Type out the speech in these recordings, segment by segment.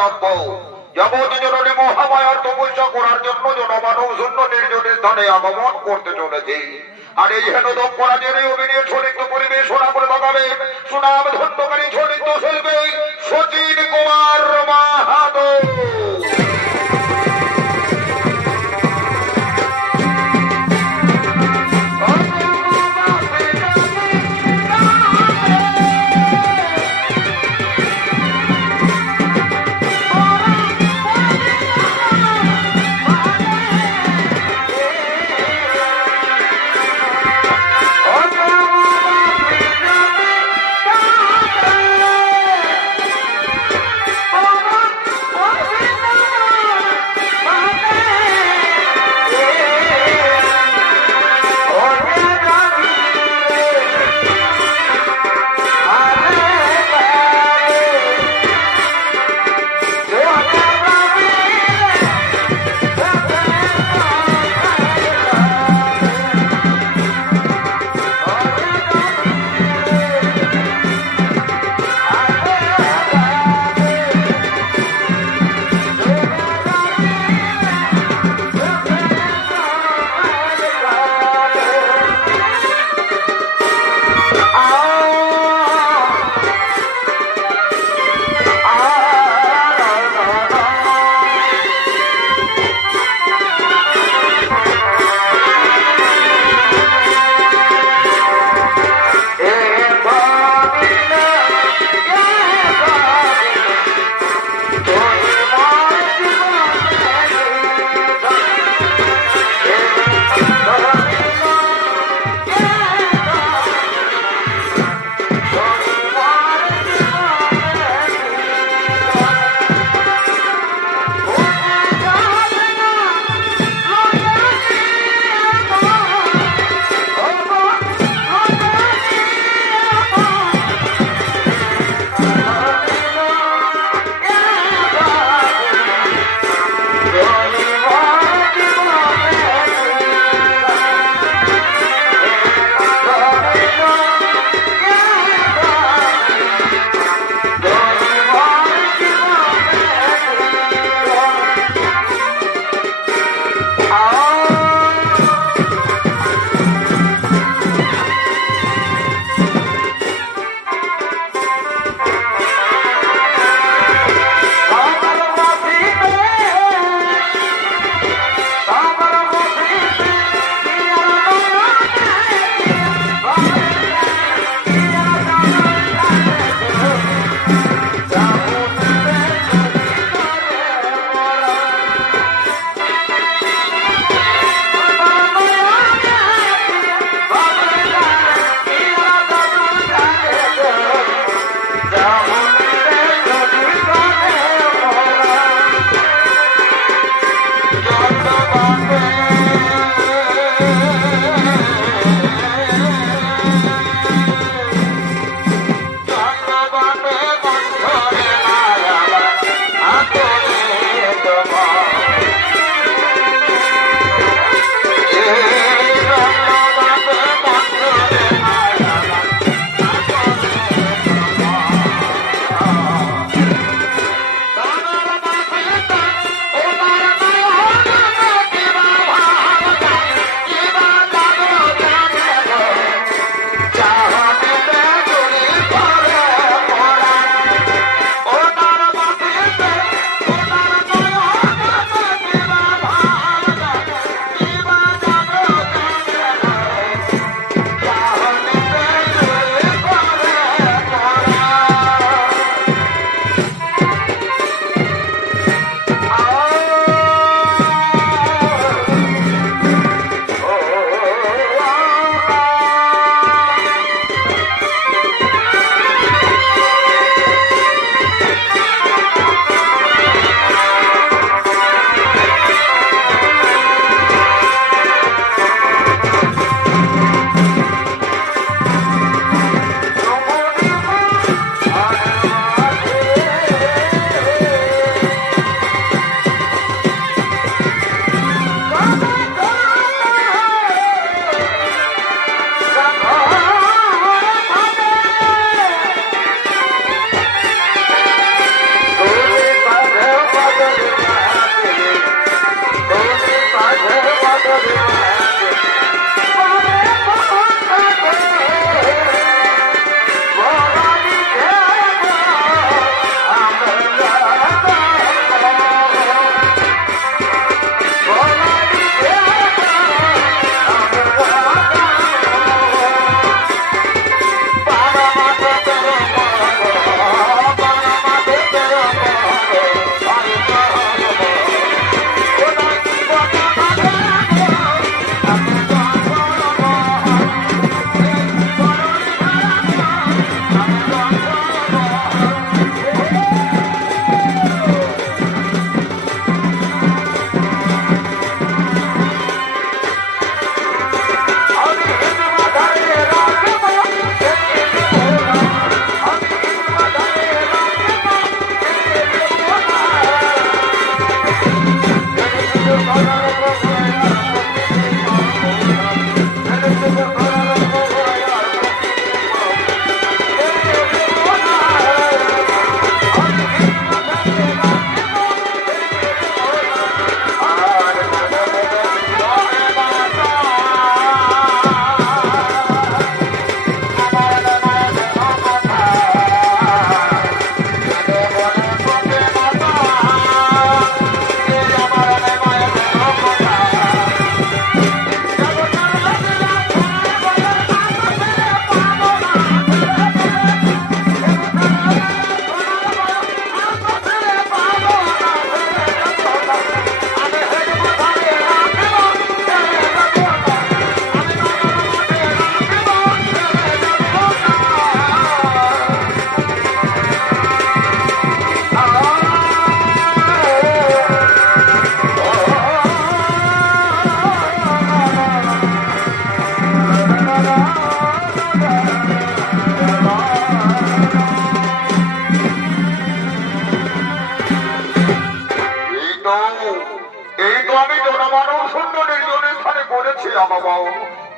কর্তব্য। যাবতীয় জননী মহামায়ার তপস্যা করার জন্য জনমানব শূন্য নির্জন স্থানে আগমন করতে চলেছে। আর এই হেন দক্ষরাজের অভিনয় ছড়িত পরিবেশ শোনা করে লাগাবে সুনাম ধন্যকারী ছড়িত শিল্পী সচিন কুমার মাহাতো।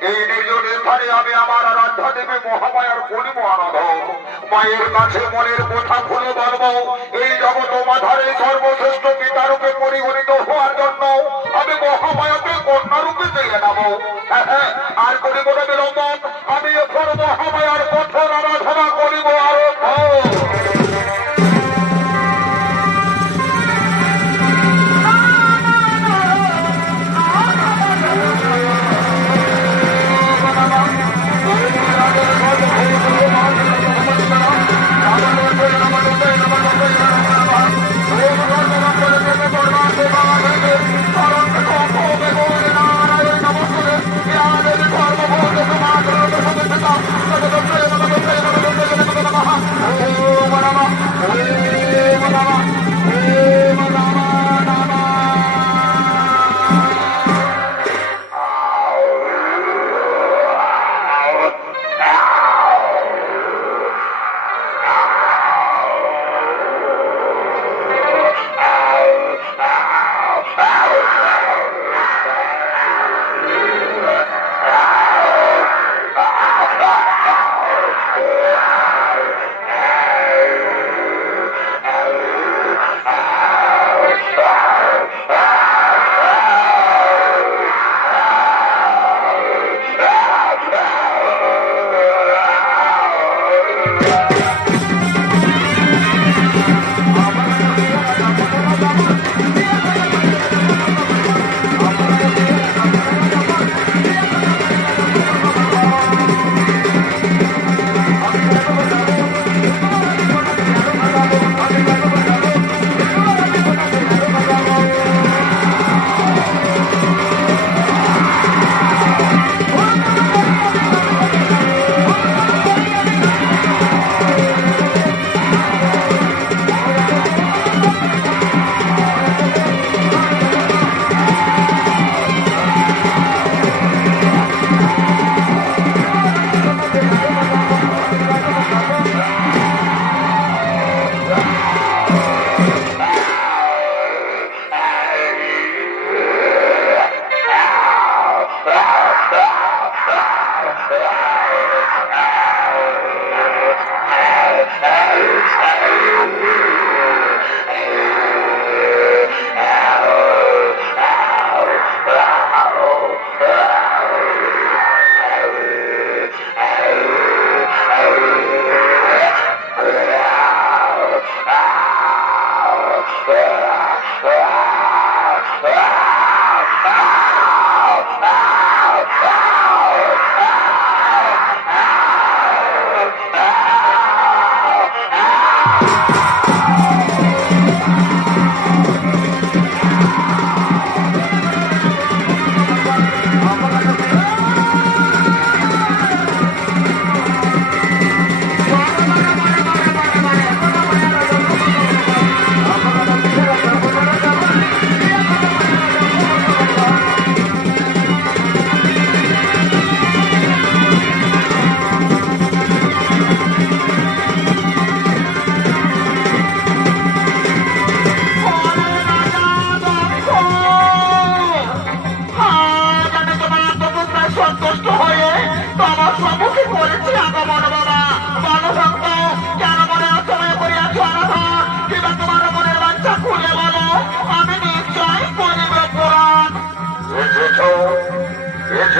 এই নির্জন স্থানে আমি আমার আরাধ্যা দেবী মহামায়ার করিব আরাধন। মায়ের কাছে মনের কথা খুলে বলবো, এই জগৎ মাধারে সর্বশ্রেষ্ঠ পিতারূপে পরিগণিত হওয়ার জন্য আমি মহামায়াকে কন্যারূপে চেয়ে নেব। আর করিব না বিলম্বন, আমি এখন মহামায়ার কঠোর আরাধনা করিব আরম্ভ।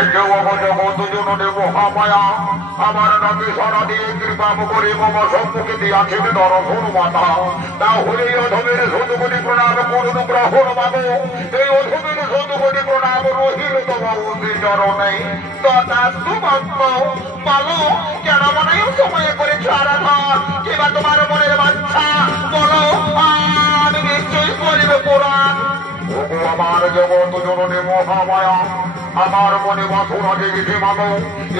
কেউ জগৎ জননে মহামায়া আমার নাকে সারা দিয়ে কৃপা করে মম সম্মুখে দিয়াছেন দর্শন মাতা তাহলে এই অধমের শতকোটি প্রণাম করুন গ্রহণ মাগো এই অধমের শতকোটি প্রণাম রহিল তোমার চরণে তথাস্তু বলো কেন মনে সময় করেছ আরাধন কিংবা তোমার মনের বাচ্চা বলো আমি নিশ্চয়ই করিবে পুরাণ আমার জগৎ জননী মহামায়া আমার মনে বাসনা জেগেছে মানো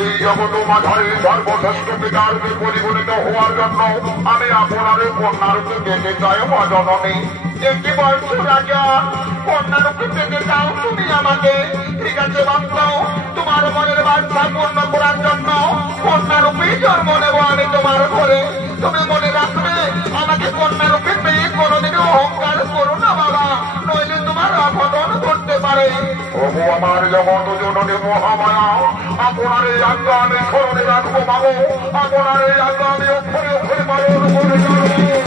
এই জগৎ মাঝারি সর্বশ্রেষ্ঠ পিতারকে পরিগণিত হওয়ার জন্য আমি আপনারে কন্যারূপে পেতে চাই মা জননী একটি বর্ষ রাজা কন্যারূপে পেতে চাও তুমি আমাকে ঠিক আছে বাচ্চাও তোমার মনের বাচ্চা পূর্ণ করার জন্য কন্যারূপেই জন্ম নেব আমি তোমার ঘরে তুমি মনে রাখবে আমাকে কন্যারূপে পেয়ে কোনোদিনও অহংকার করো না বাবা নইলে তোমার অঘটন করতে পারে ওগো আমার জগৎ জননী মহামায়া আপনার এই আজ্ঞা আমি স্মরণে রাখবো বাবু আপনার এই আজ্ঞা আমি অক্ষরে অক্ষরে পালন করে যাবো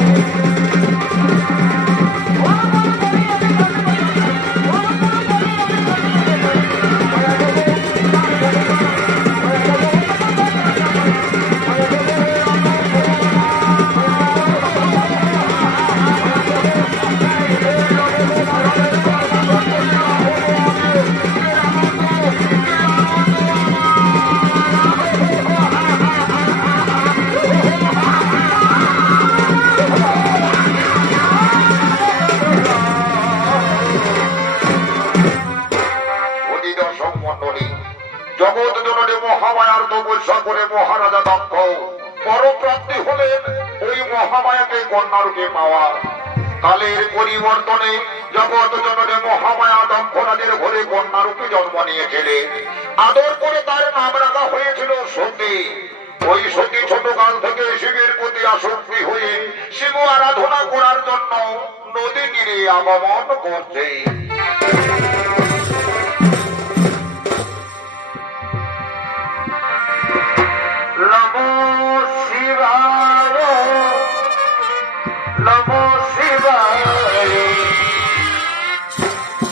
জগৎ জননী মহামায়ার তপস্যা করে মহারাজা দক্ষ পরপ্রাপ্তি হলেন ওই মহামায়াকে কন্যারূপে পাওয়া কালের পরিবর্তনে জগৎ জননী মহামায়া দক্ষরাজের ঘরে কন্যারূপে জন্ম নিয়েছিলেন আদর করে তার নাম রাখা হয়েছিল সতী ওই সতী ছোটকাল থেকে শিবের প্রতি আসক্তি হয়ে শিব আরাধনা করার জন্য নদী তীরে আগমন করছে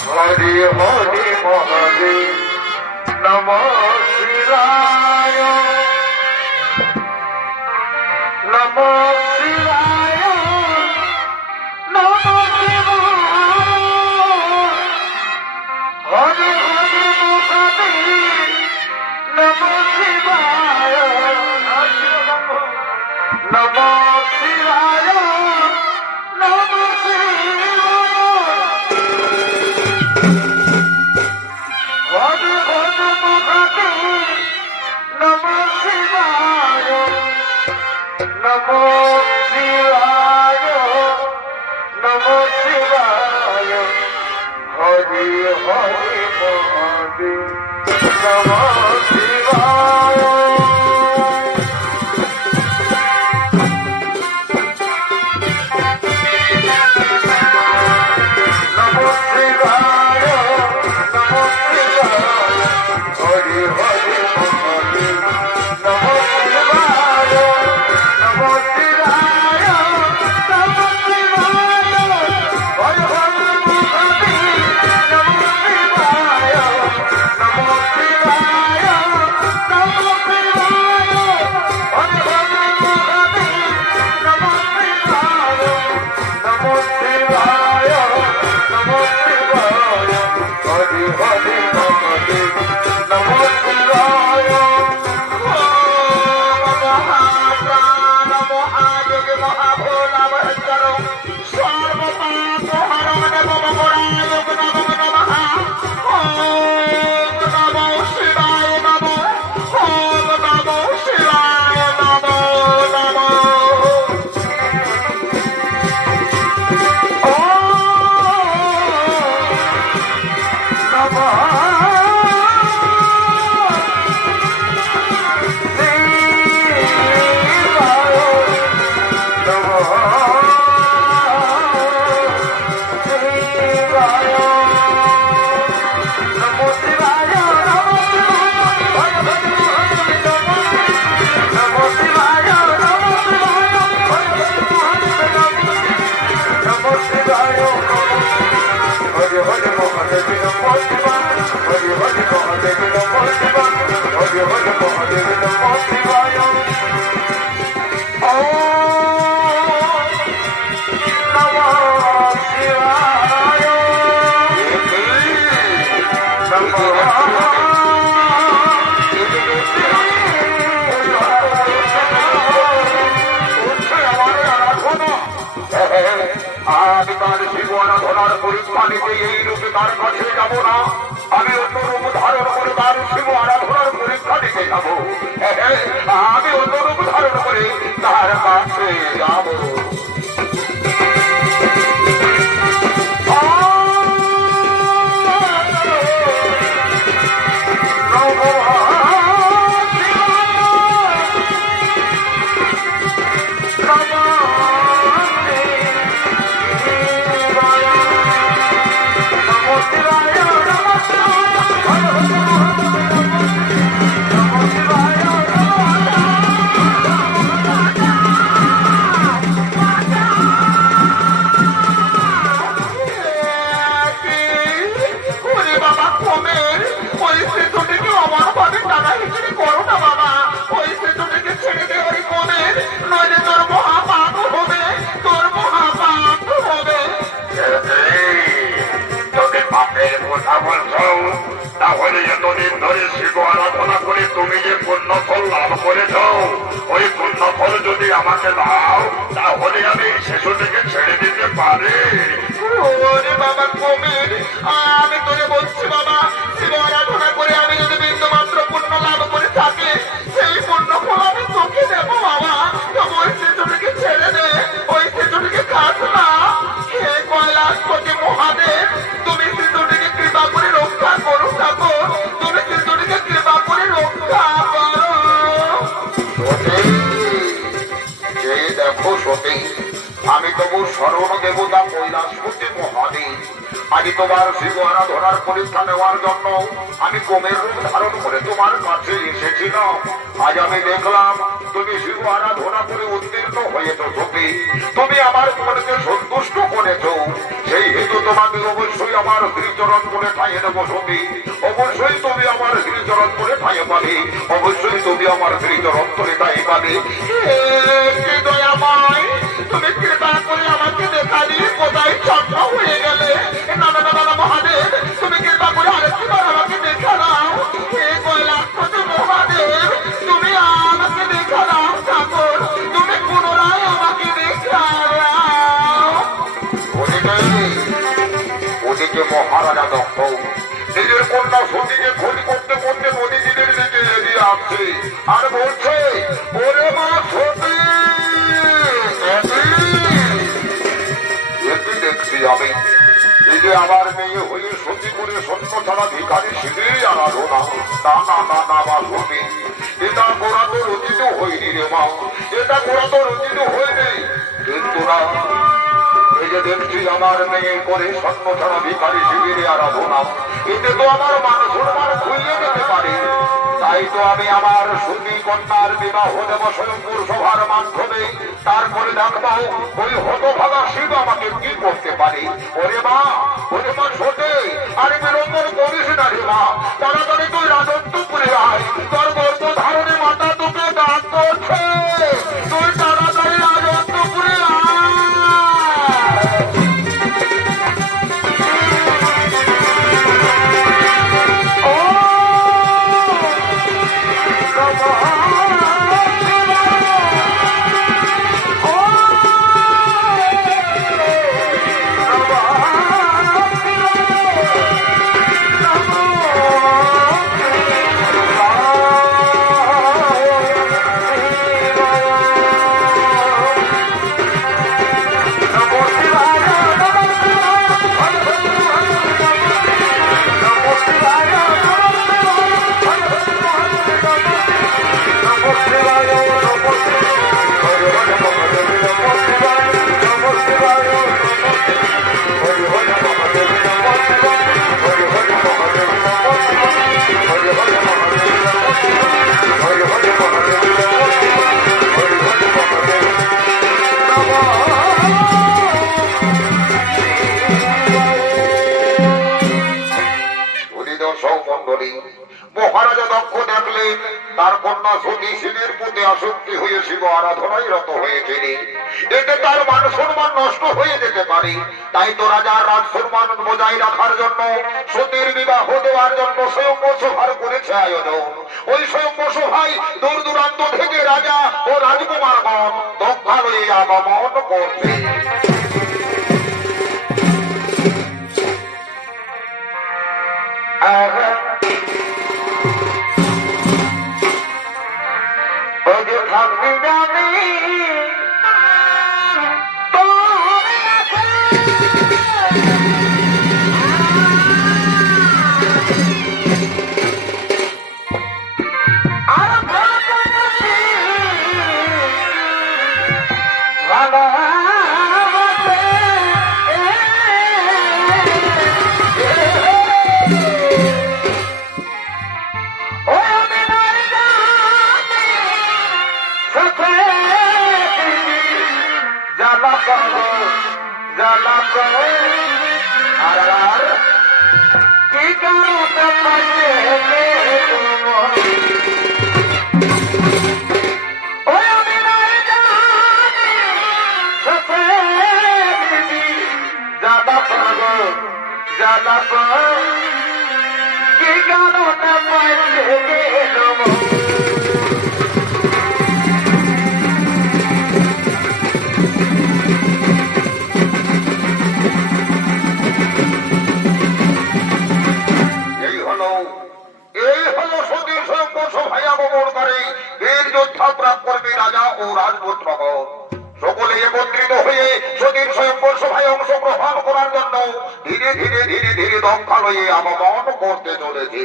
হরি হরি মহাদেব নম শিবায় নম শিবায় নম শিবায় হরি হরি মহাদেব নম শিবায় নম শিবায় নম Hare Hare Mahadeva, Hare Hare Mahadeva. আমি তার শিব আরাধনার পরীক্ষা নিতে এই রূপে তার কাছে যাব না, আমি অন্য রূপ ধারণ করে তার শিব আরাধনার পরীক্ষা নিতে যাব। আমি অন্য রূপ ধারণ করে তার কাছে যাব। তাহলে এতদিন ধরে শিব আরাধনা করে তুমি যে পুণ্য ফল লাভ করেছ, ওই পুণ্য ফল যদি আমাকে দাও তাহলে আমি শিশুটিকে ছেড়ে দিতে পারি। বাবা কবির, আমি তোকে বলছি বাবা, শিব আরাধনা করে আমি যদি বিন্দু মাত্র পুণ্য লাভ করে থাকি, সেই পুণ্য ফল আমি তোকে দেবো বাবা। তবে ওই শিশুটিকে ছেড়ে দে, ওই শিশুটিকে কাট না। হে কৈলাসপতি মহাদেব, তুমি শিশুটিকে কৃপা করে রক্ষা করো ঠাকুর, তুমি শিশুটিকে কৃপা করে রক্ষা করো। দেখো সতী, আমি তবুর শরণ দেবতা কৈলাসপতি মহাদেব। আজ তোমার শিব আরাধনার পরীক্ষা নেওয়ার জন্য আমি কোমের রূপ ধারণ করে তোমার কাছে এসেছিলাম। আজ আমি দেখলাম তুমি শিব আরাধনা করে উত্তীর্ণ হয়েছ সতী, তুমি আমার মনকে সন্তুষ্ট করেছ। সেই হেতু তোমাকে অবশ্যই আমার শ্রীচরণ করে ঠাইয়ে দেবো সতী, অবশ্যই তুমি আমার শ্রীচরণ করে ঠাইয়ে পাবে, অবশ্যই তুমি আমার শ্রীচরণ করে ঠাই পাবে। দয়াময়, তুমি কৃপা করে আমাকে দেখা দিয়ে কোথায় ছন্ন হয়ে গেলে। না না না না মহাদেব, তুমি কৃপা করে আরেকবার আমাকে দেখা দাও। হে কৈলাসপতি মহাদেব, তুমি আমাকে দেখা দাও ঠাকুর, তুমি পুনরায় আমাকে দেখা দাও। ওদিকে মহারাজা দক্ষ নিজের কন্যা সতীকে খোঁজ করতে করতে নদীদের দিকে এগিয়ে আসছে আর বলছে, ওরে মা সতী, দেখছি আমি এই যে আমার মেয়ে হয়ে সতী করে সত্য ছাড়া ভিখারি শিবেরই আরাধনা। না না না না বা সতী, এটা করা তো রচিত হয়নি রে মা, এটা করা তো রচিত হয়নি। কিন্তু না, এই যে দেখছি আমার মেয়ে করে সত্য ছাড়া ভিখারি শিবেরই আরাধনা, এতে তো আমার মান সম্মান খুইয়ে যেতে পারে। তাই তো আমি আমার সতী কন্যার বিবাহ দেব স্বয়ংপুর সভার মাধ্যমে, তারপরে দেখবো ওই হতভাগা শিব আমাকে কি করতে পারে। ওরে মা সতী, আরে বিলম্বন করিস না রে মা, তাড়াতাড়ি তুই রাজত্ব করে আয়, তোর গর্ব ধারণে মাতা তোকে ডাক করছে, তুই তাড়াতাড়ি রাজত্ব করে আয়। মন্ডলী। মহারাজা দক্ষ দেখলেন তার কন্যা সতী শিবের প্রতি আসক্তি হয়ে শিব আরাধনায় রত হয়েছিলেন, এতে তার মান সম্মান নষ্ট হয়ে যেতে পারে। তাই তো রাজার রাজ সম্মান বজায় রাখার জন্য সতীর বিবাহ দেওয়ার জন্য স্বয়ম্বর সভার করেছে আয়োজন। ওই স্বয়ম্বর সভায় দূর দূরান্ত থেকে রাজা ও রাজকুমারগণ দক্ষালয়ে আগমন করছে। থাকবি জানি রাজা ও রাজপুত্রগণ সকলে একত্রিত হয়ে সতীর স্বয়ম্বর সভায় অংশগ্রহণ করার জন্য ধীরে ধীরে ধীরে ধীরে দক্ষালয়ে আগমন করতে চলেছে।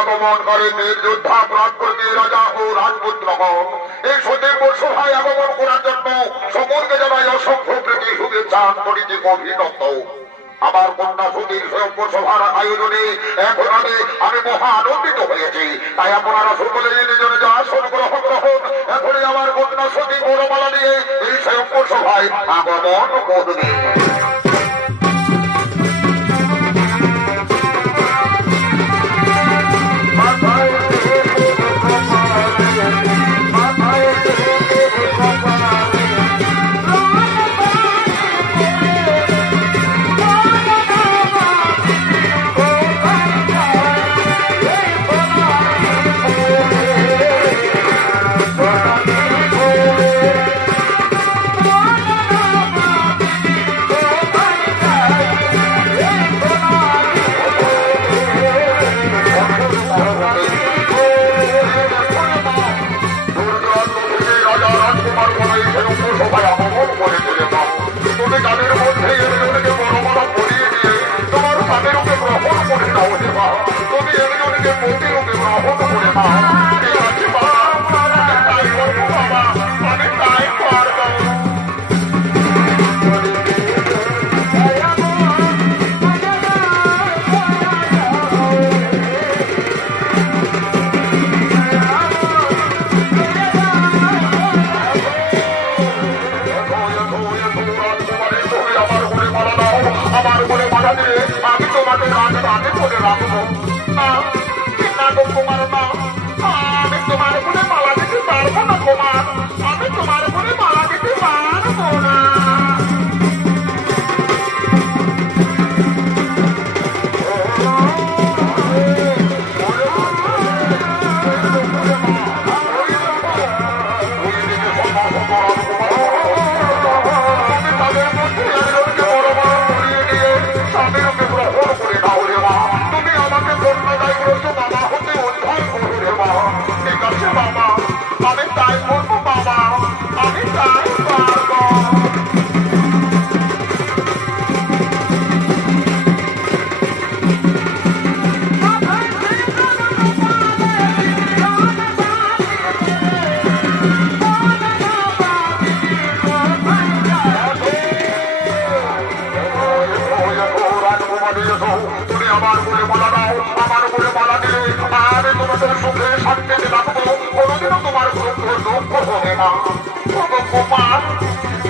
আগমনকারী বীর যোদ্ধা পরাক্রমী রাজা ও রাজপুত্রগণ এই সতীর্থ সভায় আগমন করার জন্য সকলকে জানাই অসংখ্য প্রীতি শুভেচ্ছা আন্তরিক অভিনন্দন। আমার কন্যা সুধীর সভার আয়োজনে এখন আমি মহা আনন্দিত হয়েছি। তাই আপনারা সকলে নিজের যা আসন গ্রহণ গ্রহণ এখনই আমার কন্যা সুধীর বড়মালা নিয়ে এই স্বয়ম্বর সভায় আগমন করবে।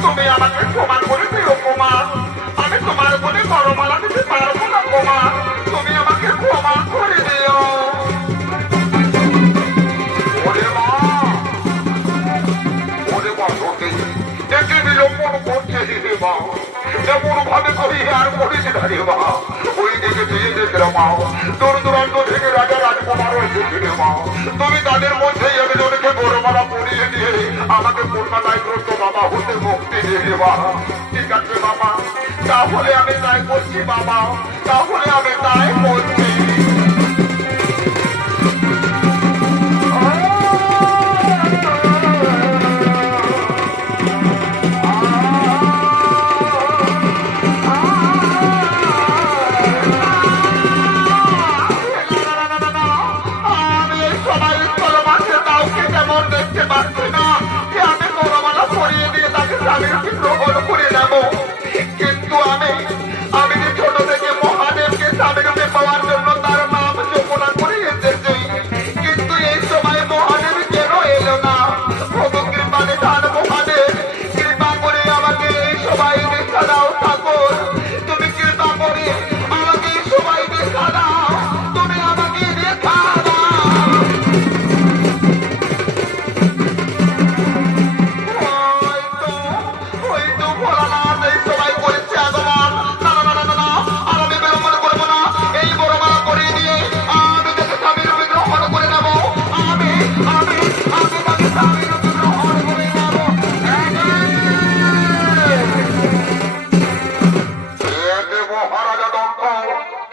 তুমি আমাকে প্রমাণ করে দিও কুমার, আমি তোমার বলে বড়মালা দিতে পারবো না কুমার, তুমি আমাকে প্রমাণ করে দিও। ওরে মা, ওরে মা সত্যি একে বিলম্বন করছে রে মা, এমন ভাবে করি আর করিস না রে মা। ওই দিকে দিয়ে দেখলে মা দূর দূরান্ত থেকে রাজা রাজকুমার এসেছে রে মা, তুমি তাদের মধ্যেই একজনকে বড়মালা পরিয়ে দিয়ে আমাকে কলকাতায় গ্রস্ত বাবা হতে মুক্তি দিয়ে মা। ঠিক আছে বাবা, তাহলে আমি তাই করছি বাবা, তাহলে আমি তাই করছি। কিন্তু আমি যে ছোট থেকে মহাদেবকে স্বামী রূপে পাওয়ার জন্য তার নাম যোপনা করে এসেছি, কিন্তু এই সময় মহাদেব কেন এলো না? কৃপা দেখান মহাদেব, কৃপা করে আমাকে এই সবাই দেখা দাও ঠাকুর, তুমি কৃপা করে আমাকে এই সবাই দেখা দাও, তুমি আমাকে দেখা দাও। ওই তো ভোলানাথ এই সবাই করেছে আগমন। না না না না না, আর আমি বিলম্বন করবো না, এই বড়মালা করিয়ে দিয়ে আমি তাকে স্বামীর রূপে গ্রহণ করে নেবো, আমি তাকে স্বামীর রূপে গ্রহণ করে নেবো। মহারাজা দন্ত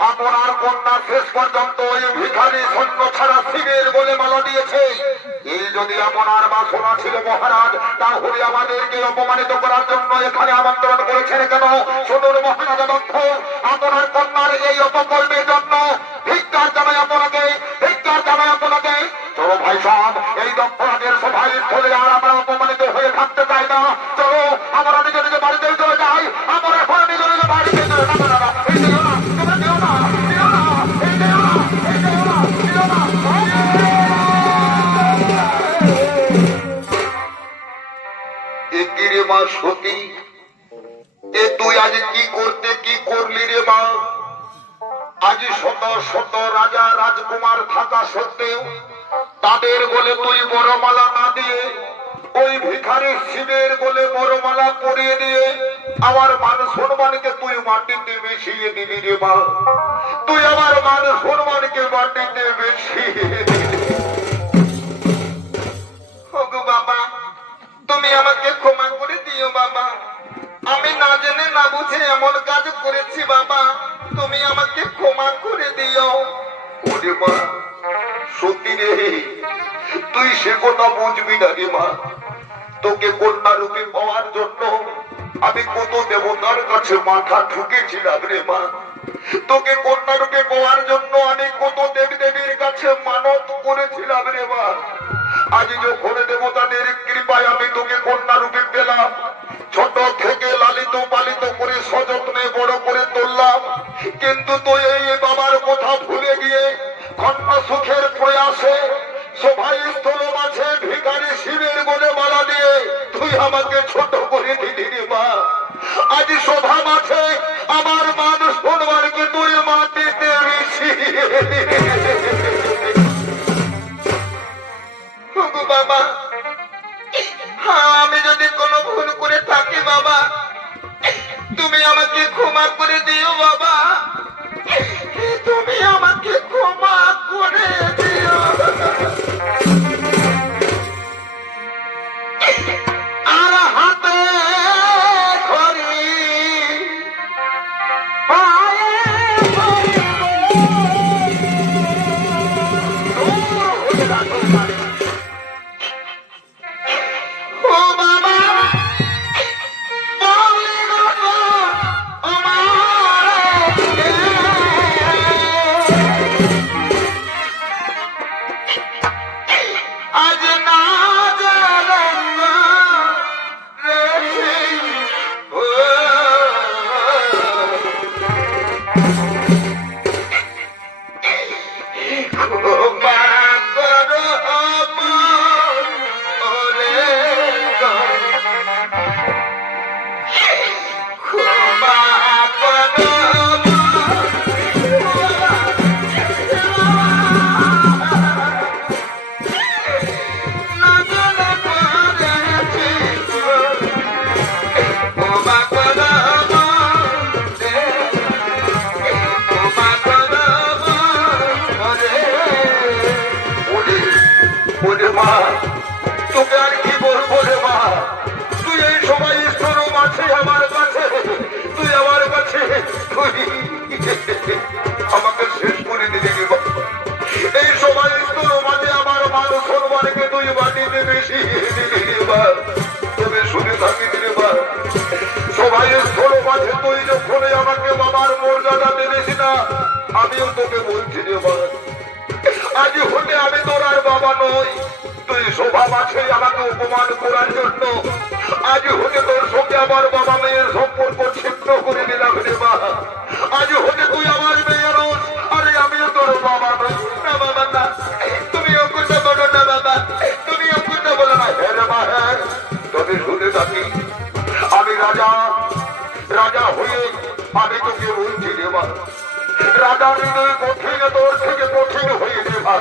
আপনার কন্যা শেষ পর্যন্ত ওই ভিখারি সৈন্য ছাড়া শিবের বলে মালা দিয়েছে। এই যদি আপনার বাসনা ছিল মহারাজ, তাহলে আমাদেরকে অপমানিত করার জন্য এখানে আমন্ত্রণ করেছেন কেন? শুনুন মহারাজা দন্ত, আপনার কন্যার এই অপকর্মের জন্য ধিক্কার জানাই আপনাকে, ধিক্কার জানাই আপনাকে। চলো ভাই সাহেব, এই দক্ষরাজের সভায় স্থলে আর আমরা অপমানিত হয়ে থাকতে চাই না। চলো আমরা নিজ নিজ বাড়িতে চলে যাই, আমরা এখন নিজ নিজ বাড়িতে চলে না। সতী, এ তুই আজ কি করতে কি করলি রে মা? আজ শত শত রাজা রাজকুমার থাকা সত্ত্বেও তাদের বলে তুই বড়মালা না দিয়ে ওই ভিখারি শিবের বলে বড়মালা পরিয়ে দিয়ে আমার মান সম্মানকে তুই মাটিতে মিশিয়ে দিলি রে মা। তুই আমার মান সম্মানকে মাটিতে মিশিয়ে দিলি। ওগো বাবা, তুমি আমাকে ক্ষমা করে দিও বাবা। আমি না জেনে না বুঝে এমন কাজ করেছি বাবা, তুমি আমাকে ক্ষমা করে দিও। ওরে মা সত্যি রে, তুই সে কথা বুঝবি না রে মা। তোকে কন্যা রূপে পাওয়ার জন্য আমি কত দেবতার কাছে মাথা ঠুকেছিলাম রে মা। তোকে কন্যা রূপে পাওয়ার জন্য আমি কত দেবী দেবীর কাছে মানত করেছিলাম রে মা। আজ যখন দেবতাদের কৃপায় আমি তোকে কন্যা রূপে পেলাম, ছোট থেকে লালিত পালিত করে সযত্নে বড় করে তুললাম, কিন্তু তুই এই বাবার কথা ভুলে গিয়ে কন্যা সুখের প্রয়াসে সভাই স্থল মাঝে ভিখারি শিবের বলে মালা দিয়ে তুই আমাকে ছোট করে দিলি রে মা। আজ সভা মাঝে আমার মান সম্মানকে তুই মাটিতে মিশিয়ে বাবা। হ্যাঁ, আমি যদি কোনো ভুল করে থাকি বাবা, তুমি আমাকে ক্ষমা করে দিও বাবা। তুমি আমাকে ক্ষমা করে দিও। আর হাতে খড়ি পায়ে তোকে আর কি বলবো রে মা। তুই এই সময় স্তরম আছে আমার কাছে, তুই আমার কাছে তুই আমাকে শেষ করে দিলি রে মা। এই সময় স্তরম আছে আমার মান সম্মানকে তুই মাটিতে মিশিয়ে দিলি রে মা। তবে শুনে থাকি রে মা, সবাই স্তরম আছে তুই যখন আমাকে বাবার মর্যাদা দিলিস না, আমিও তোকে বলছি রে মা, আজ হলে আমি তোর আর বাবা নই। তুই শোভা মাঝে আমাকে অপমান করার জন্য আজ হতে তোর সঙ্গে আমার বাবা মেয়ের সম্পর্ক ছিন্ন করে দিলাম রে মা। আজ হতে তুই আমার মেয়ের, আরে আমিও তোর বাবা নই। না বাবা না, তুমি অঙ্কুটা বলো না বাবা, তুমি অঙ্কুটা বলো না। হ্যাঁ রে মা হ্যাঁ, তবে শুনে থাকি আমি রাজা, রাজা হয়ে আমি তোকে বলছি রে মা, রাজা হৃদয় কঠিন তোর থেকে কঠিন হয়ে রে মা।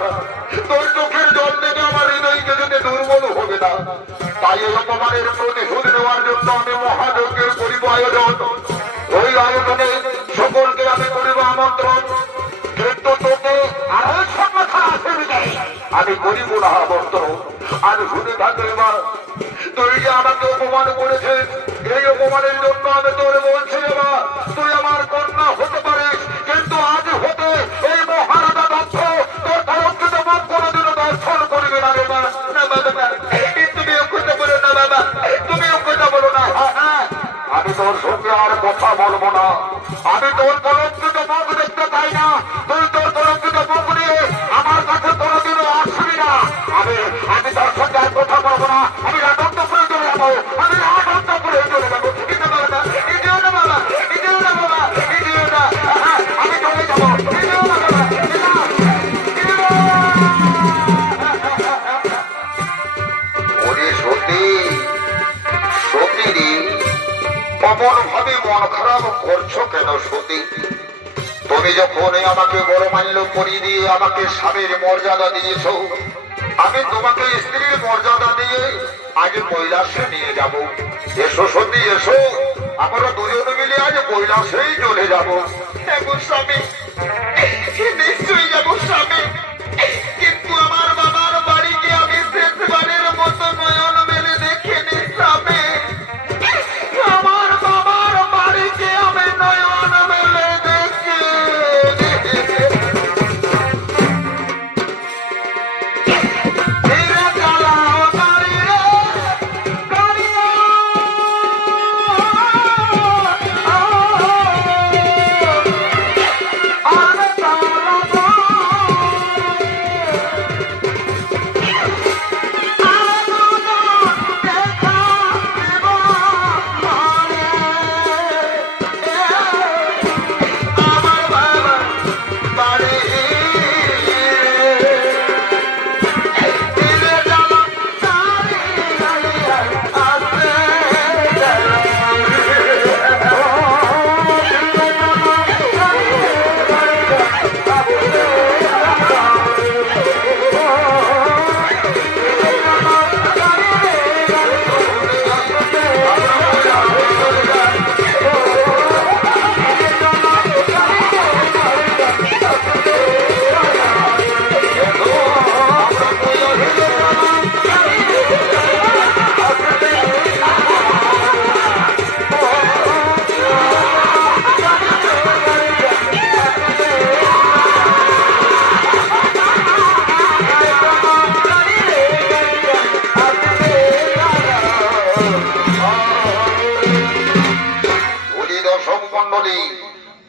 তোর চোখের জল থেকে আমার হৃদয়কে যদি দুর্বল হবে না, তাই এই অপমানের প্রতিশোধ নেওয়ার জন্য আমি মহাযজ্ঞের করিব আয়োজন। ওই আয়োজনে সকলকে আমি করিব আমন্ত্রণ, কিন্তু তোকে আরো সব কথা আছে আমি করিব না আমন্ত্রণ। আর শুনে থাকবে মা, তুই যে আমাকে অপমান করেছিস, এই অপমানের জন্য আমি তোর বলছি মা, তুই আমার কন্যা হতে পারিস, কিন্তু আজ হতে এই মহারাজা দক্ষ তোর তরফিত মত কোনোদিন দর্শন করবে না রে মা। না বাবা না, তুমি অঙ্কুটা বলো না বাবা, তুমি অঙ্কুটা বলো না। হ্যাঁ, আমি তোর সঙ্গে আর কথা বলবো না, আমি তোর তরফিত মুখ দেখতে চাই না। তুই তোর তরফিত মুখ নিয়ে আমার কাছে কোনোদিনও আসবি না। আমি তোর সঙ্গে আর কথা বলবো না। আমি রাজত্ব করে চলে যাবো, আমি রাজত্ব করে চলে যাবো। কিন্তু বাবা না, এই যে বাবা যখন আমাকে বড় মাল্য পরিয়ে দিয়ে আমাকে স্বামীর মর্যাদা দিয়েছ, আমি তোমাকে স্ত্রীর মর্যাদা দিয়ে আজ কৈলাসে নিয়ে যাব। এসো সতী এসো, আমরা দুজন মিলে আজ কৈলাসেই চলে যাব। স্বামী, নিশ্চয়ই যাবো স্বামী, কিন্তু আমার বাবার বাড়িকে আমি শেষবারের মতো নয়ন মেলে দেখিনি স্বামী। আমার বাবার বাড়িকে আমি নয়ন মেলে দেখি।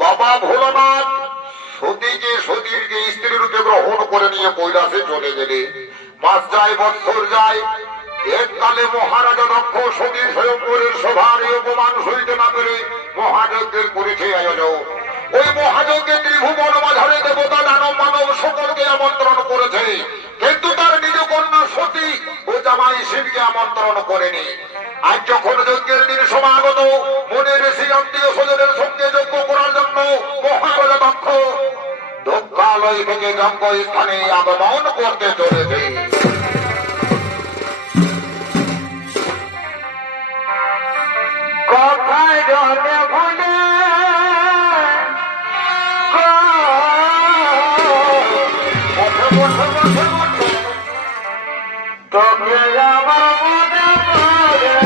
বাবা ভোলানাথ সতীকে সতীরকে স্ত্রী রূপে গ্রহণ করে নিয়ে কৈলাসে চলে গেলে মাস যায় বৎসর যায়। এককালে মহারাজা দক্ষ সতীর স্বয়ংবরের সভার অপমান সইতে না পেরে মহাযজ্ঞের করেছে আয়োজন। ওই মহাযজ্ঞে ত্রিভুবন মাঝারে দেবতা দানব মানব সকলকে আমন্ত্রণ করেছে, কিন্তু তার নিজ কন্যা সতী ও জামাই শিবকে আমন্ত্রণ করেনি। আজ যখন যজ্ঞের দিন সমাগত, মনের সেই আত্মীয় স্বজনের সঙ্গে যজ্ঞ করার জন্য মহারাজা দক্ষ দক্ষালয় থেকে যজ্ঞ স্থানে আগমন করতে চলেছে। কথায় জলে ভুলে তোকে আমার মনে পড়েছে।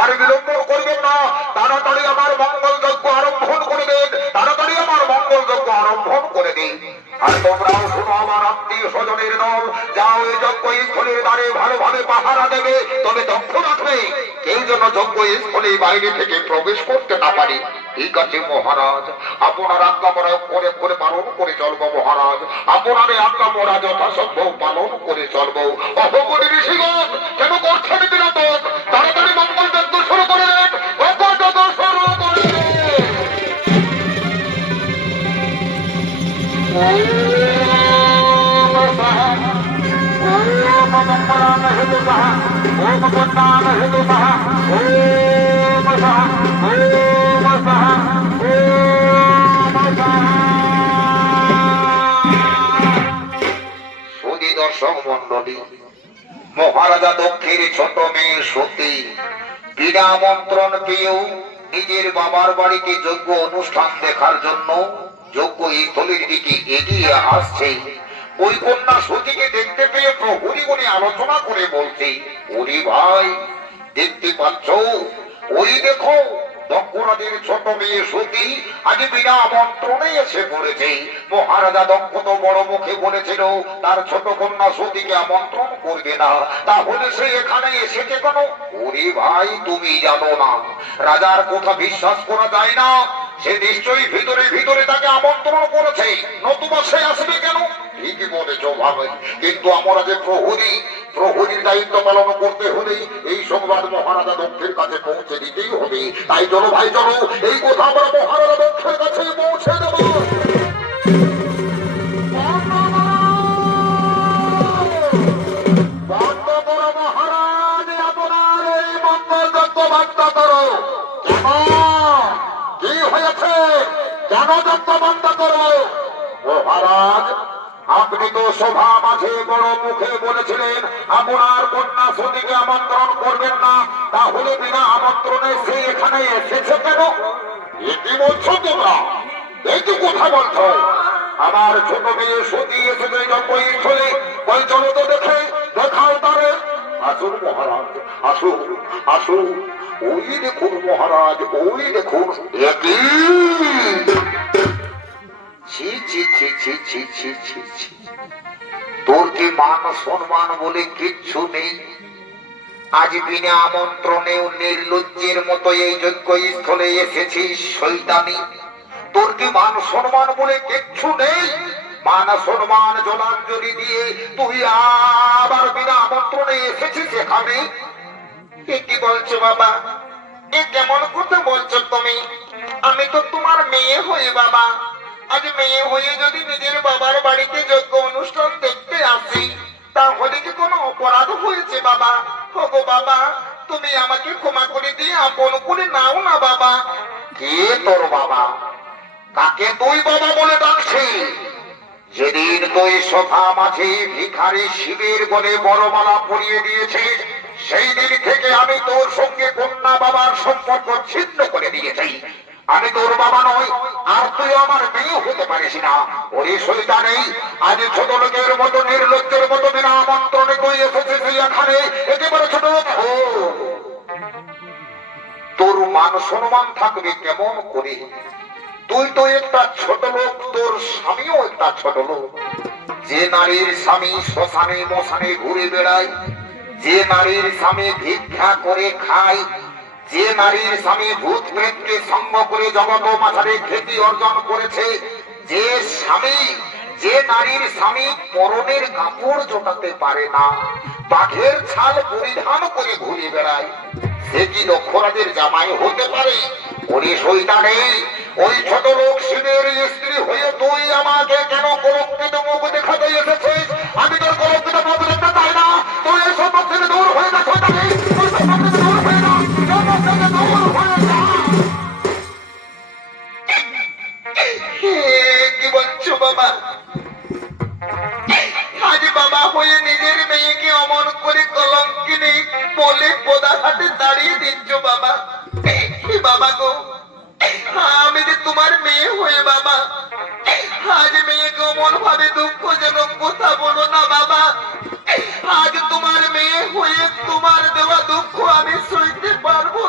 আর বিলম্ব করবেন না, তাড়াতাড়ি আমার মঙ্গল যজ্ঞ আরম্ভ করে দেন, তাড়াতাড়ি আমার মঙ্গল যজ্ঞ আরম্ভ করে দিন। আর তোমরাও শুনো আমার আত্মীয় স্বজনের দল, যাও এই যজ্ঞ স্থলের দ্বারে ভালোভাবে পাহারা দেবে, তবে দক্ষ রাখবে কেউ যেন যজ্ঞ স্থলে বাইরে থেকে প্রবেশ করতে না পারে। ঠিক আছে মহারাজ, আপনার আজ্ঞা করে করে পালন করে চলবো মহারাজ, আপনার আজ্ঞা মোরা যথাসম্ভব পালন করে চলবো। অহংকারী ঋষিগণ কেন করছেন বিনোদন, তাড়াতাড়ি মঙ্গল যজ্ঞ শুরু করে দেন, মঙ্গল যজ্ঞ শুরু করে দেন। দর্শক মন্ডলী, মহারাজা দক্ষের ছোট মেয়ে সতী বিনা আমন্ত্রণ পেয়েও নিজের বাবার বাড়িতে যজ্ঞ অনুষ্ঠান দেখার জন্য যজ্ঞ স্থলের দিকে এগিয়ে আসছে। ওই কন্যা সতীকে দেখতে পেয়ে প্রহরী বলে আলোচনা করে বলছে, ওরে ভাই দেখতে পাচ্ছ, ওই দেখো দক্ষরাজের ছোট মেয়ে সতী আজ বিনা আমন্ত্রণে এসে পড়েছে। মহারাজা দক্ষ তো বড় মুখে বলেছিল তার ছোট কন্যা সতীকে আমন্ত্রণ করবে না, তাহলে সে এখানে এসেছে কেন? ওরে ভাই তুমি জানো না, রাজার কথা বিশ্বাস করা যায় না, সে নিশ্চয়ই ভিতরে ভিতরে তাকে আমন্ত্রণ করেছে, নতুবা সে আসবে কেন? ঠিকই বলেছ ভাই, কিন্তু আমরা যে প্রহরীর দায়িত্ব পালন করতে হলে এই সংবাদ মহারাজা দক্ষের কাছে পৌঁছে দিতেই হবে। তাই চলো ভাই চলো, এই কথা আমরা মহারাজা দক্ষের কাছে পৌঁছে দেব। বন্ধ করো মহারাজ, আপনার এই মঙ্গল যজ্ঞ বন্ধ করো। কি হয়েছে, কেন যজ্ঞ বন্ধ করো? মহারাজ আপনি তো সভা মাঝে বড় মুখে বলেছিলেন আপনার কন্যা সতীকে আমন্ত্রণ করবেন না, তাহলে বিনা আমন্ত্রণে সে এখানে এসেছে কেন? এটি বলছো তোমরা, এইটি কথা বলছো? আমার ছোট মেয়ে সতী এসেছে যজ্ঞস্থলে, ওই চলো তো দেখে দেখাও তারে। আসুন মহারাজ, আসুন আসুন, ওই দেখুন মহারাজ, ওই দেখুন। ছি ছি ছি ছি ছি ছি ছি ছি, তোর কি মান সম্মান বলে কিচ্ছু নেই? আজ বিনা আমন্ত্রণেও নির্লজ্জের মতো এই যজ্ঞ স্থলে এসেছিস শয়তানি, তোর কি মান সম্মান বলে কিচ্ছু নেই? মান সম্মান জলাঞ্জলি দিয়ে তুই আবার বিনা আমন্ত্রণে এসেছিস এখানে? কি বলছো বাবা, এ কেমন কথা বলছো তুমি? আমি তো তোমার মেয়ে হই বাবা, আজ মেয়ে হয়ে যদি নিজের বাবার বাড়িতে যজ্ঞ অনুষ্ঠান দেখতে আসি, তাহলে কি কোনো অপরাধ হয়েছে বাবা? ওগো বাবা, তুমি আমাকে ক্ষমা করে দিয়ে আপন করে নাও না বাবা। কে তোর বাবা? কাকে তুই বাবা বলে ডাকছিস? যেদিন তুই সভা মাঝে ভিখারি শিবের গলে বড়মালা পরিয়ে দিয়েছিস, সেই দিন থেকে আমি তোর সঙ্গে কন্যা বাবার সম্পর্ক ছিন্ন করে দিয়েছি। আমি তোর বাবা নই, আর তুই আমার মেয়ে হতে পারিস না। ওই শয়তান নেই, আজ ছোট লোকের মতো নির্লজ্জের মতো বিনা আমন্ত্রণে তুই এসেছিস এখানে, একেবারে ছোট। তোর মান সম্মান থাকবে কেমন করে? তুই তো একটা ছোট লোক, তোর স্বামীও একটা ছোট লোক। যে নারীর স্বামী শ্মশানে মশানে ঘুরে বেড়ায়, যে নারীর স্বামী ভিক্ষা করে খায়, যে নারীর স্বামী ভূত প্রেতকে সঙ্গ করে জগৎ মাথারে খ্যাতি অর্জন করেছে, যে নারীর স্বামী পরনের কাপড় জোটাতে পারে না, বাঘের ছাল পরিধান করে ঘুরে বেড়ায়, সে কি দক্ষরাজের জামাই হতে পারে? ওরে শয়তানে, ওই ছোট লোক শিবের স্ত্রী হয়ে তুই আমাকে কেন কলঙ্কিত মুখ দেখাতে এসেছিস? আমি তোর কলঙ্কিত মুখ দেখতে চাই না। তুই এই সম্পদ থেকে দূর হয়ে যা শয়তানে, তুই সম্পদ থেকে দূর হয়ে যা, সম্পদ থেকে দূর হয়ে যা। কি বলছো বাবা? আজ বাবা হয়ে নিজের মেয়েকে অমন করে কলঙ্কিনী বলে পোদার হাতে দাঁড়িয়ে দিচ্ছ বাবা। বাবা গো, আমি যে তোমার মেয়ে হয়ে বাবা, আজ মেয়েকে অমন ভাবে দুঃখজনক কথা বলো না বাবা। আজ তোমার মেয়ে হয়ে তোমার দেওয়া দুঃখ আমি সইতে পারবো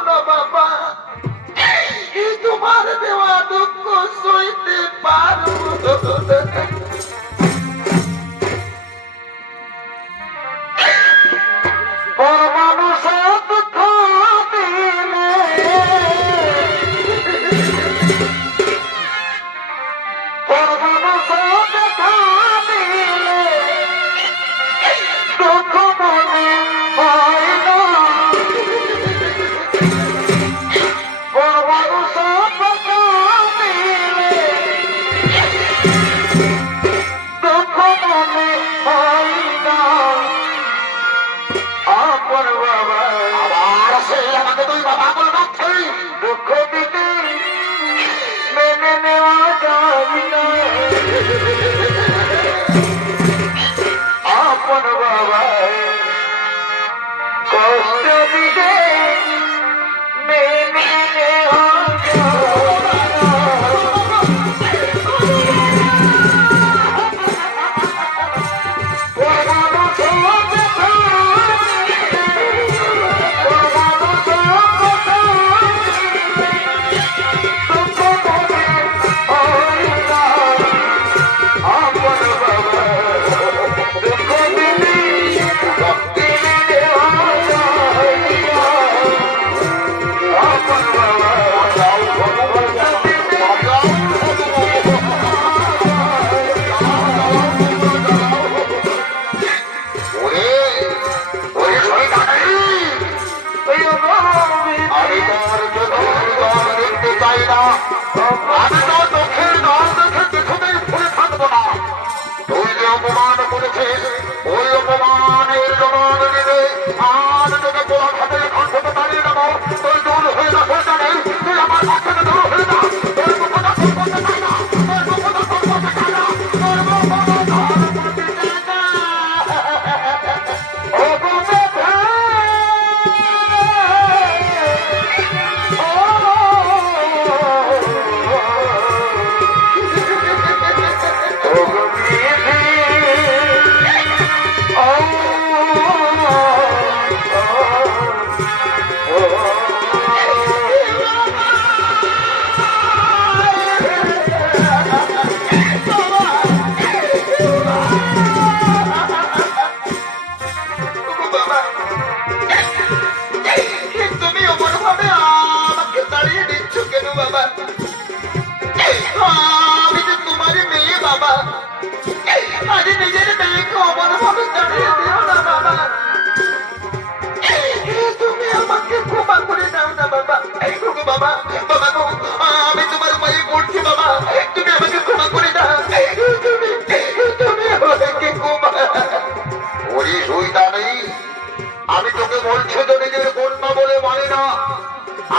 আমি তোকে বলছি তো নিজের কন্যা বলে মানে না।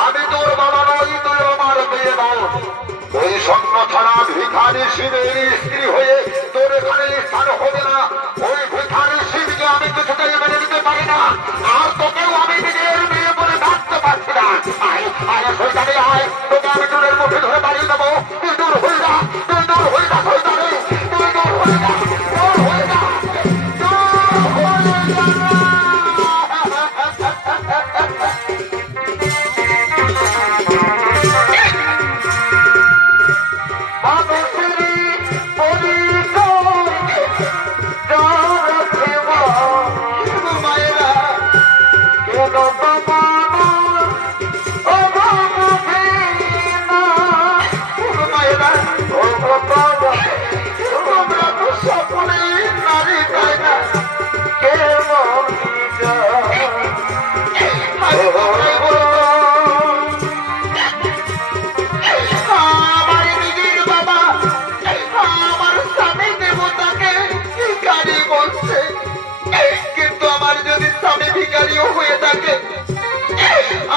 আমি তোর বাবা নই, তুই আমার মেয়ে নয়। ওই স্বর্ণ ছাড়া ভিখারি শিবের স্ত্রী হয়ে তোর এখানে স্থান হবে না। ওই ভিখারি শিবকে আমি কিছুতেই মেনে নিতে পারি না। আর তোকেও আমি নিজের মেয়ে বলে ডাকতে পারছি না। আয় আয় শয়তানে আয়, তোকে আমি চুলের মুঠে ধরে দাঁড়িয়ে দেবো। তুই দূর হয়ে যা, তুই দূর হয়ে যা শয়তানে, তুই দূর হয়ে যা, দূর হয়ে যা, দূর হয়ে যা।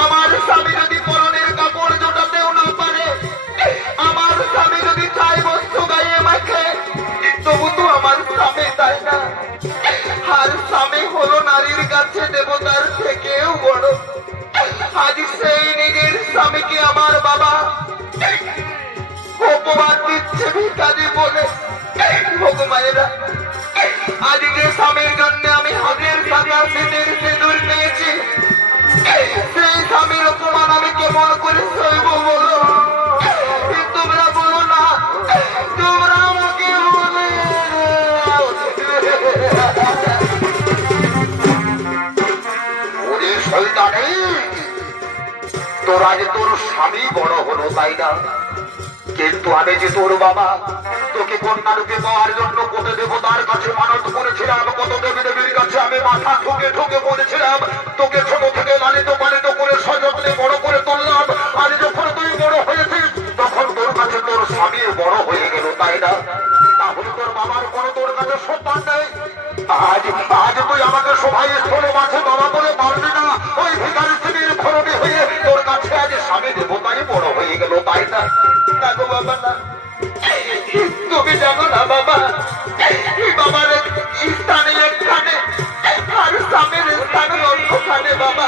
আমার স্বামী যদি পরনের কাপড় জোটাতেও না পারে, আমার স্বামী যদি চাই বস্তু গায়ে মাখে, তবু তো আমার স্বামী তাই না। আর স্বামী হলো নারীর কাছে দেবতার থেকেও বড়। আজ সেই নিজের স্বামীকে আমার বাবা অপবাদ দিচ্ছে ভিখারি বলে। ভগবানেরা, আজ যে স্বামীর জন্য আমি হাতের সাদা সিঁদুর সিঁদুর পেয়েছি, সেই স্বামীর অপমান আমি কেমন করে সইব বলো? তোমরা বলো না, তোমরা আমাকে বলে। ওরে শয়তানি, তোর আজ তোর স্বামী বড় হলো তাই না? কিন্তু আমি যে তোর বাবা, তোকে কন্যা রূপে পাওয়ার জন্য কত দেবতার কাছে মানত করেছিলাম, কত দেবী দেবীর কাছে আমি মাথা ঠুকে ঠুকে বলেছিলাম। তোকে ছোট থেকে লালিত পালিত করে সযত্নে বড় করে তুললাম। আর যখন তুই বড় হয়েছিস তখন তোর কাছে তোর স্বামী বড় হয়ে গেল, তাই না? তাহলে তোর বাবার কোনো তোর কাছে সন্তান নেই। আজ আজ তুই আমাকে সবাই স্থল মাঝে বাবা বলে পারবি না। ওই ভিখারি শ্রেণীর ধরনী হয়ে তোর কাছে আজ স্বামী দেবতাই বড় হয়ে গেল, তাই না? না গো বাবা না, তুমি জানো না বাবা, বাবার স্থানে একখানে আর স্বামীর স্থানে অন্যখানে বাবা।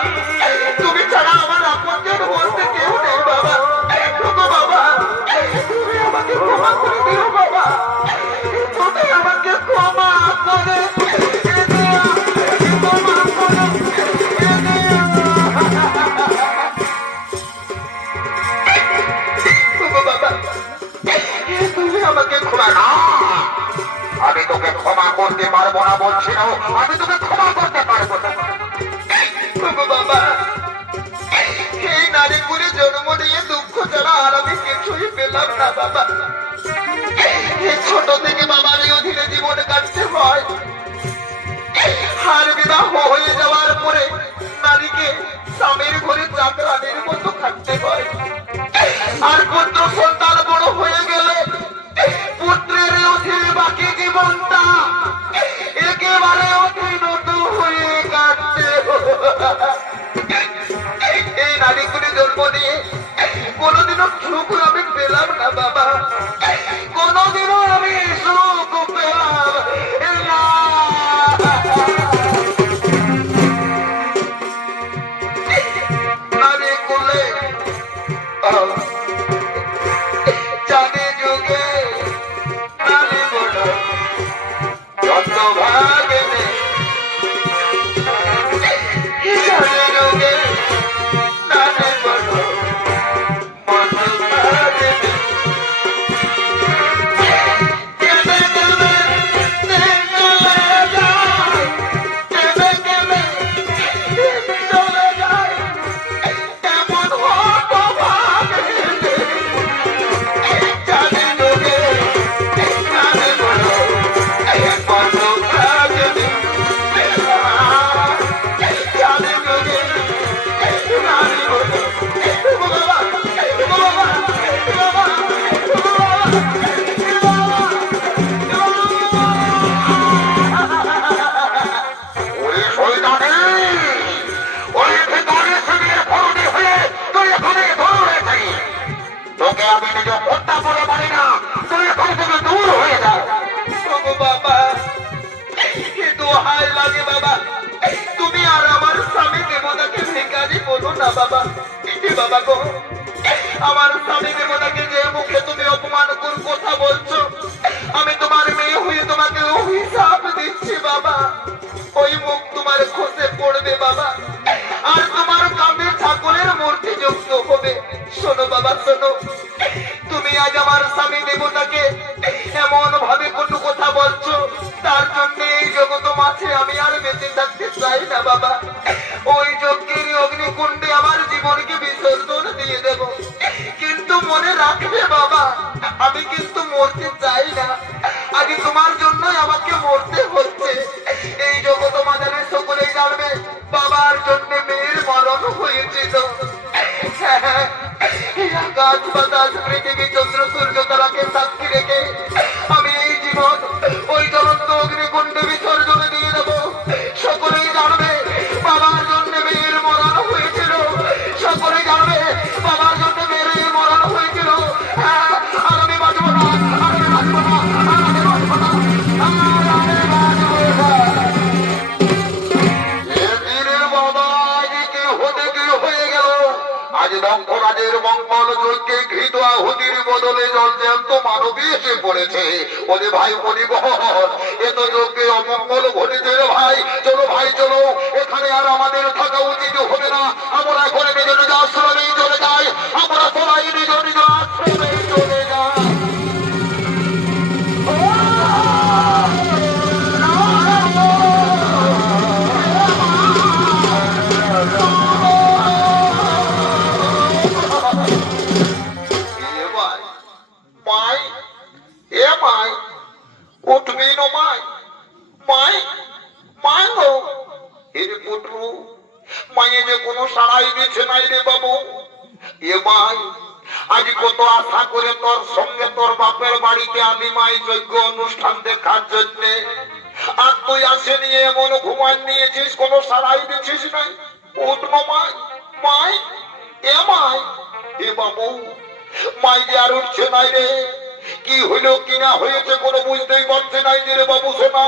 তুমি ছাড়া আমার আপনজন বলতে কেউ নেই বাবা। বাবা তুমি আমাকে ক্ষমা করে দিও বাবা, তুমি আমাকে ক্ষমা করে আমি তোকে ক্ষমা করতে পারবো না বলছি না, আমি তোকে ক্ষমা করতে পারবো না বাবা। এই নারীগুলি জন্ম নিয়ে দুঃখ ছাড়া আর আমি কিছুই পেলাম না বাবা। ছোট থেকে বাবার এই অধীনে জীবন কাটতে হয়। আর বিবাহ হয়ে যাওয়ার পরে নারীকে স্বামীর ঘরে চাকরানির মতো থাকতে হয়। আর পুত্র সন্তান বড় হয়ে গেলে পুত্রের অধীনে বাকি জীবনটা একেবারে অধীনত হয়ে কাটতে। এই নারীগুলি জন্ম নিয়ে কোনোদিনও সুখ আমি পেলাম না বাবা, কোনোদিনও আমি সুখ পেলাম না। নারী কুলে জানে যুগে নারী বড় যত ভাবে জানে যুগে নারী বড় মত ভাবে আমার স্বামী দেবতাকে যে মুখে তুমি অপমান করে কথা বলছো, আমি তোমার মেয়ে হয়ে তোমাকে অভিশাপ দিচ্ছি বাবা। ওই মুখ তোমার খসে পড়বে বাবা, আর তোমার কামে ছাগলের মূর্তি যুক্ত হবে। শোনো বাবা শোনো, তুমি আজ আমার স্বামী দেবতাকে এমন ভাবে কোনো কথা বলছো, তার জন্য এই জগৎ মাঝে আমি আর বেঁচে থাকতে চাই না বাবা। ওই যজ্ঞের অগ্নিকুণ্ডে আমার জীবনকে বিসর্জন দিয়ে দেব, কিন্তু মনে রাখবে বাবা, আমি কিন্তু মরতে চাই না। আগে তোমার জন্যই আমাকে মরতে হচ্ছে। এই জগৎ মাঝে সকলেই জানবে বাবার জন্য মেয়ের মরণ হয়েছিল। আকাশ বাতাস পৃথিবী চন্দ্র সূর্য তারাকে সাক্ষী রেখে আমি এই জীবন ওই জ্বলন্ত অগ্নিকুণ্ডে বিসর্জন দিয়ে দেব। সকলেই জানবে বাবার জন্য মেয়ের মরণ হয়েছিল, সকলেই জানবে বাবার জন্য মেয়ের মরণ হয়েছিল। আর আমি বাঁচবো না, আমি বাঁচবো না, আমি বাঁচবো না, আমি বাঁচবো না। এদিনের বাবা আজকে হতে কি হয়ে গেল? আজ দক্ষরাজের মঙ্গল যজ্ঞে ঘৃত আহুতির বদলে জল জ্যান্ত মানবী এসে পড়েছে। ওরে ভাই পরিবহন, এ তো যজ্ঞে অমঙ্গল ঘটেছে রে ভাই। চলো ভাই চলো, এখানে আর আমাদের থাকা উচিত হবে না। আমরা এখন নিজ নিজ আশ্রমে চলে যাই, আমরা সবাই নিজ নিজ আশ্রমে চলে যাই। বাবু। এ মাই, আজ কত আশা করে তোর সঙ্গে তোর বাপের বাড়িতে আমি মাই যজ্ঞ অনুষ্ঠান দেখার জন্যে, আর তুই আসে নিয়ে এমন ঘুমাই নিয়েছিস, কোনো সারাই দিচ্ছিস নাই। উঠবো মাই, মাই, এ মাই। এ বাবু, মাই যে আর উঠছে নাই রে। কি হইল কি না হয়েছে কোনো বুঝতেই পারছে নাই রে বাবু। শোনা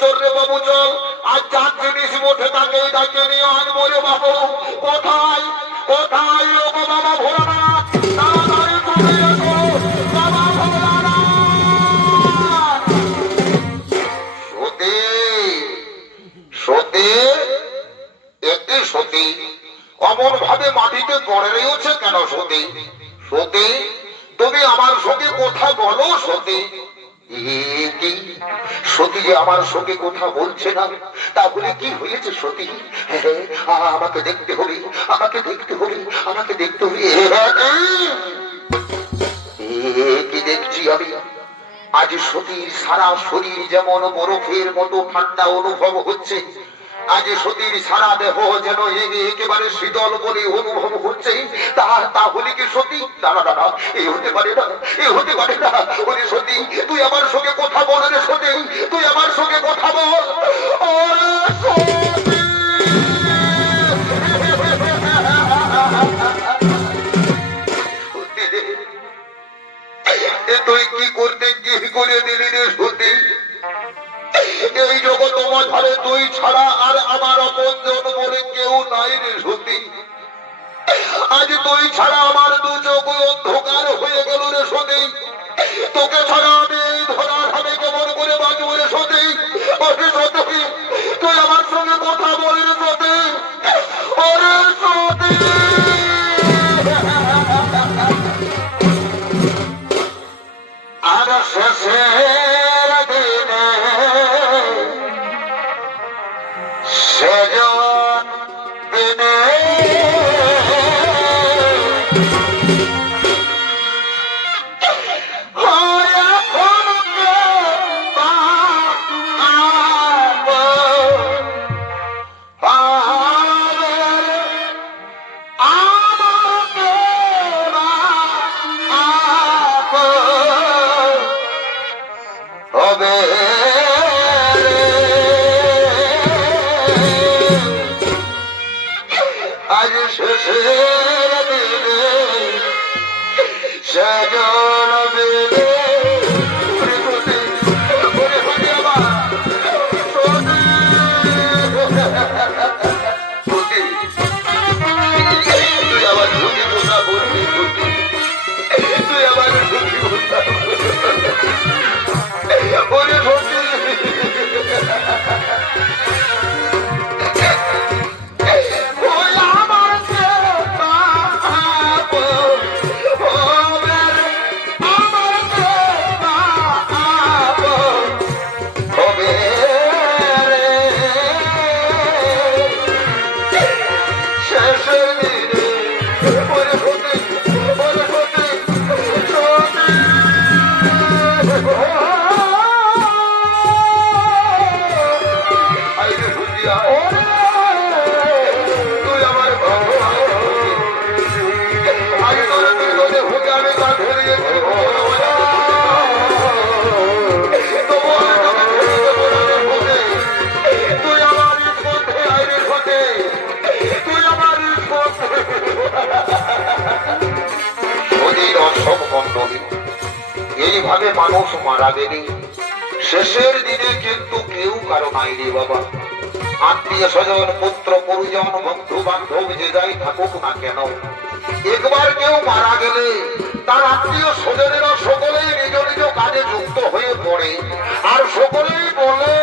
চল রে বাবু, চল আজ যার জিনিস মোটে তাকে ডাকে নিয়ে আনবো রে বাবু। কোথায় কোথায় ও বাবা ভোলানাথ, তাড়াতাড়ি তুমি এসো বাবা ভোলানাথ। সতী, সতী, একটি সতী অমন ভাবে মাটিতে পড়ে রয়েছে কেন সতী? সতী, তুমি আমার সঙ্গে কথা বলো সতী। কি সতী যে আমার সঙ্গে কথা বলছে না, তাহলে কি হয়েছে সতী? আমাকে দেখতে হবে, আমাকে দেখতে হবে, আমাকে দেখতে হবে। কি দেখছি আমি? আজ সতীর সারা শরীর যেমন বরফের মতো ঠান্ডা অনুভব হচ্ছে। আজ সতীর সারা দেহ যেন একেবারে শীতল বলে অনুভব হচ্ছে। তাহলে কি সতী? দাঁড়া দাঁড়া, এ হতে পারে না, এ হতে পারে না। ওরে সতী, তুই আমার সঙ্গে কথা বল রে সতী, তুই আমার সঙ্গে কথা বল। ওরে সতী, তুই কি করতে কি করে দিলি রে সতী? এই জগৎ মাঝারে তুই ছাড়া আর আমার আপনজন বলে কেউ নাই রে সতী। আজ তুই ছাড়া আমার দু চোখ অন্ধকার হয়ে গেল রে সতী। তোকে ছাড়া আমি এই ধরার আমি কেমন করে বাঁচব রে সতী? ওরে সতী, তুই আমার সঙ্গে কথা বল রে সতী। ওরে সতী, আর শেষের দিনে সেজন দিনে আজ শেষের দিনে সেজন দিনে তুই আবার ঝুঁকি কথা বলবি, তুই আবার ঝুঁকি কথা ওরে ঝুঁকি। এইভাবে মানুষ মারা গেলে শেষের দিনে কিন্তু কেউ কারো নাই রে বাবা। আত্মীয় স্বজন, পুত্র পরিজন, বন্ধু বান্ধব যে যাই থাকুক না কেন, একবার কেউ মারা গেলে তার আত্মীয় স্বজনেরা সকলেই নিজ নিজ কাজে যুক্ত হয়ে পড়ে, আর সকলেই বলে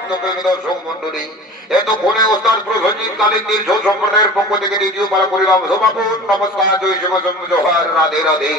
নিত্যপ্রেমী দর্শক মন্ডলী, এতক্ষণে ওস্তাদ প্রসঞ্জিৎ কালীন তীর্থ সম্প্রদায়ের পক্ষ থেকে দ্বিতীয় পালা করিলাম সমাপন। নমস্কার, জয় শিব শম্ভু, জোহার, রাধে রাধে।